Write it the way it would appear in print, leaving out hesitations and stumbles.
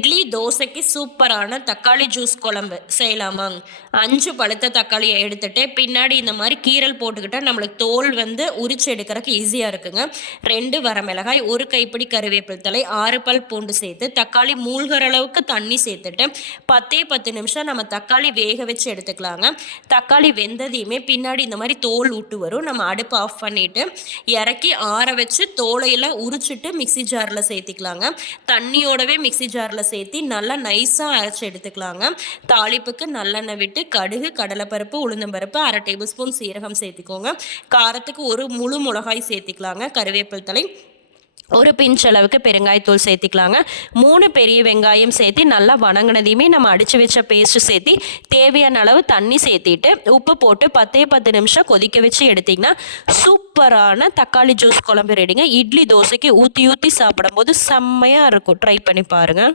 இட்லி, தோசைக்கு சூப்பரான தக்காளி ஜூஸ் குழம்பு செய்யலாமாங்க. 5 பழுத்த தக்காளிய எடுத்துட்டு, பின்னாடி இந்த மாரி கீறல் போட்டுக்கிட்டா நம்மளுக்கு தோல் உரிச்சு எடுக்கறக்கு ஈஸியா இருக்குங்க. 2 வரமிளகாய், 1 கைப்பிடி கருவேப்பிலை தழை, 6 பல் பூண்டு சேர்த்து, தக்காளி மூழ்கிற அளவுக்கு தண்ணி சேர்த்துட்டு, 10 நிமிஷம் நம்ம தக்காளி வேக வச்சு எடுத்துக்கலாங்க. தக்காளி வெந்ததையுமே பின்னாடி இந்த மாரி தோல் விட்டு வரும். நம்ம அடுப்ப ஆஃப் பண்ணிட்டு, இறக்கி ஆற வச்சு தோலையெல்லாம் உரிச்சுட்டு மிக்ஸி ஜார்ல சேர்த்திக்கலாங்க. தண்ணியோடவே மிக்ஸி ஜார்ல சேர்த்தி நல்லா நைஸா அரைச்சு எடுத்துக்கலாங்க. தாளிப்புக்கு நல்லெண்ணெய் விட்டு கடுகு, கடலைப்பருப்பு, உளுந்தம்பருப்பு, 1/2 டேபிள் ஸ்பூன் சீரகம் சேர்த்துக்கோங்க. காரத்துக்கு 1 முழு மிளகாய் சேர்த்திக்கலாங்க. கருவேப்பிலை தழை, 1 பிஞ்ச் அளவுக்கு பெருங்காயத்தூள் சேர்த்திக்கலாங்க. 3 பெரிய வெங்காயம் சேர்த்து நல்லா வணங்கினதையுமே நம்ம அடித்து வச்ச பேஸ்ட்டு சேர்த்தி தேவையான அளவு தண்ணி சேர்த்திட்டு உப்பு போட்டு 10 நிமிஷம் கொதிக்க வச்சு எடுத்திங்கன்னா சூப்பரான தக்காளி ஜூஸ் குழம்பு ரெடிங்க. இட்லி தோசைக்கு ஊற்றி ஊற்றி சாப்பிடும்போது செம்மையாக இருக்கும். ட்ரை பண்ணி பாருங்கள்.